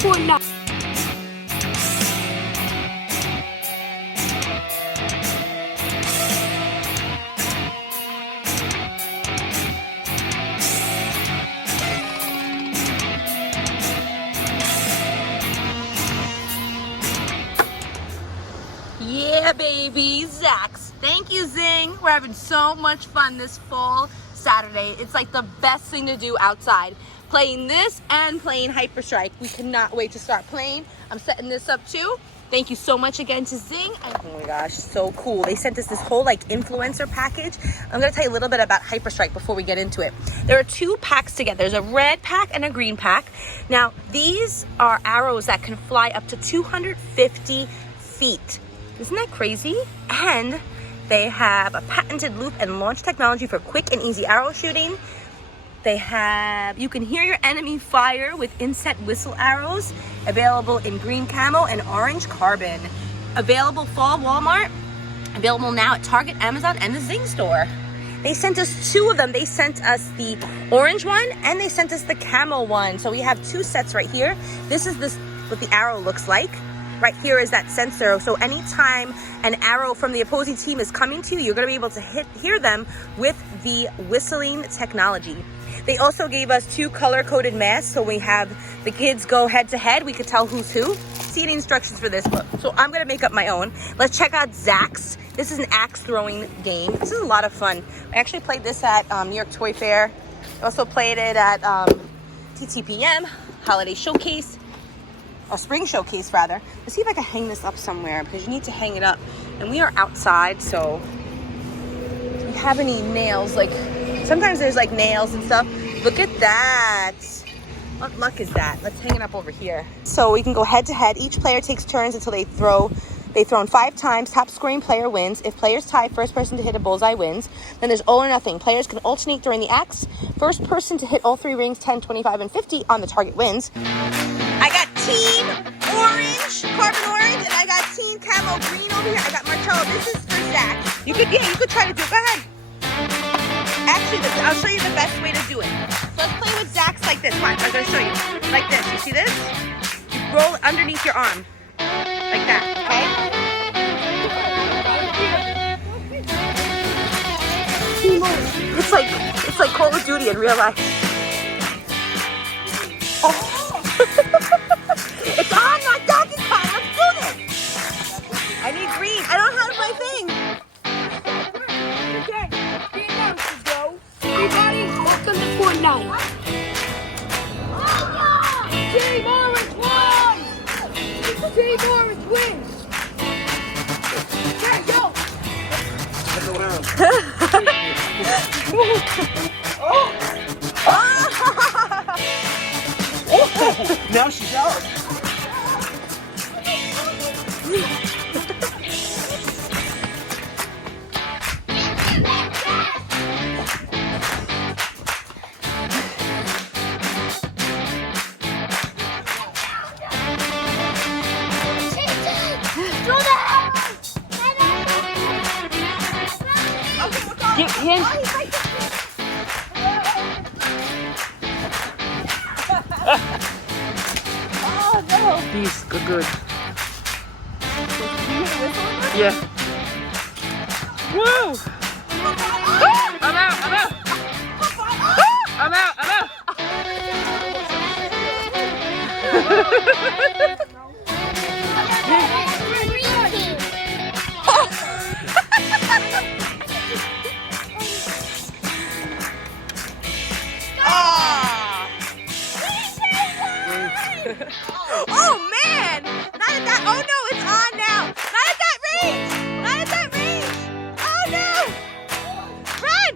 Fortnite. Yeah, baby, Zax. Thank you, Zing. We're having so much fun this fall Saturday. It's like the best thing to do outside. Playing this and playing Hyper Strike. We cannot wait to start playing. I'm setting this up too. Thank you so much again to Zing. Oh my gosh, so cool. They sent us this whole like influencer package. I'm gonna tell you a little bit about Hyper Strike before we get into it. There are two packs together. There's a red pack and a green pack. Now, these are arrows that can fly up to 250 feet. Isn't that crazy? And they have a patented loop and launch technology for quick and easy arrow shooting. They have, you can hear your enemy fire with inset whistle arrows, available in green camo and orange carbon. Available fall Walmart, available now at Target, Amazon, and the Zing store. They sent us two of them. They sent us the orange one and they sent us the camo one. So we have two sets right here. This is what the arrow looks like. Right here is that sensor. So anytime an arrow from the opposing team is coming to you, you're gonna be able to hear them with the whistling technology. They also gave us two color-coded masks, so we have the kids go head-to-head. We could tell who's who. See the instructions for this book. So I'm gonna make up my own. Let's check out Zax. This is an axe throwing game. This is a lot of fun. I actually played this at New York Toy Fair. I also played it at TTPM, Holiday Showcase. A spring showcase rather. Let's see if I can hang this up somewhere because you need to hang it up. And we are outside, so do we have any nails? Like sometimes there's like nails and stuff. Look at that. What luck is that? Let's hang it up over here. So we can go head to head. Each player takes turns until they throw. They've thrown 5 times. Top scoring player wins. If players tie, first person to hit a bullseye wins. Then there's all or nothing. Players can alternate during the acts. First person to hit all 3 rings, 10, 25, and 50 on the target wins. I got Team Orange, Carbon Orange, and I got Team Camo Green over here. I got Marcello. This is for Zach. You could try to do it. Go ahead. Actually, I'll show you the best way to do it. So let's play with Zach's like this. Watch, I'm gonna show you. Like this. You see this? You roll it underneath your arm. Like that, okay? It's like Call of Duty in real life. Oh. It's on my Donkey Kong. Let's do this. I need green. I don't have my thing. Okay, game on to go. Everybody, welcome to Fortnite. Team Orange won! Team Orange wins! Okay, go! Oh, now she's out. Get him. Oh no! He's good. Yeah. Woo! I'm out. Oh man! Not at that. Oh no, it's on now. Not at that range. Not at that range. Oh no! Run!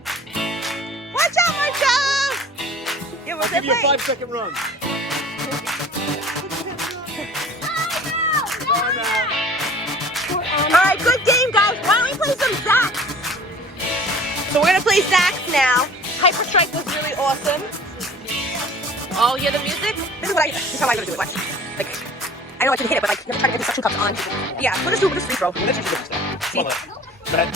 Watch out, Marcello! Yeah, I'll give you a 5-second run. All right, good game, guys. Why don't we play some Zax? So we're gonna play Zax now. Hyper Strike was really awesome. Oh, hear the music? This is how I gotta do it. Watch. Like, I know I should hit it, but like, you have to try to get the suction cups on. Yeah, we'll just do free throw. Well, let's use this now. See? Go ahead.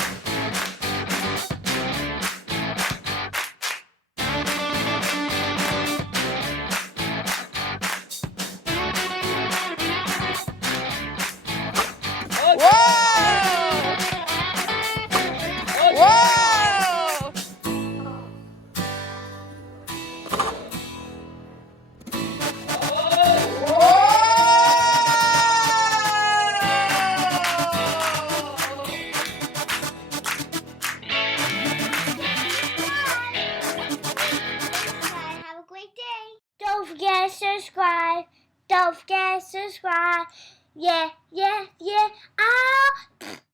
Don't forget to subscribe. Yeah, yeah, yeah.